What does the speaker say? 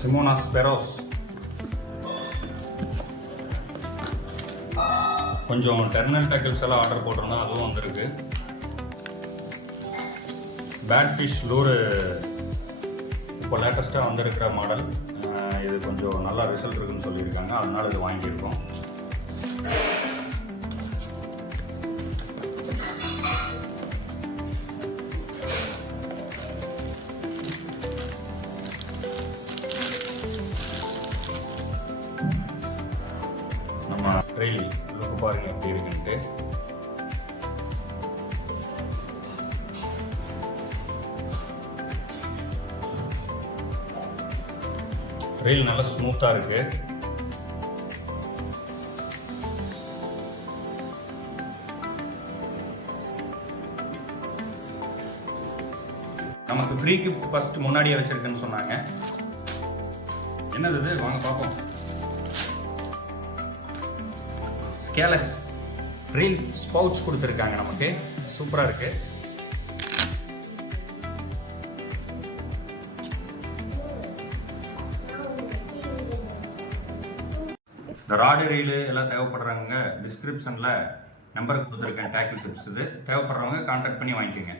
Simona Speros. கொஞ்சம் டெர்னல் tackles எல்லாம் order போட்டிருந்தோம், அதுவும் வந்திருக்கு. பேட் ஃபிஷ் லூரு இப்போ லேட்டஸ்ட்டாக வந்திருக்கிற மாடல். இது கொஞ்சம் நல்லா ரிசல்ட் இருக்குன்னு சொல்லியிருக்காங்க, அதனால இது வாங்கியிருக்கோம். நம்ம ட்ரெயில் லுக்கு பாருங்க எப்படி இருக்குன்ட்டு. ரெயில் நல்லா ஸ்மூத்தாக இருக்கு. நமக்கு ஃப்ரீ கிஃப்ட் ஃபர்ஸ்ட் முன்னாடியே வச்சிருக்குன்னு சொன்னாங்க. என்னது இது, வாங்க பார்ப்போம். ஸ்கேலஸ் ரீல் ஸ்பவுச் கொடுத்துருக்காங்க நமக்கு, சூப்பராக இருக்கு. இந்த ராடு ரீலு எல்லாம் தேவைப்படுறவங்க டிஸ்கிரிப்ஷனில் நம்பர் கொடுத்துருக்கேன், டேக்கிள் டிப்ஸ். இது தேவைப்படுறவங்க கான்டாக்ட் பண்ணி வாங்கிக்கோங்க.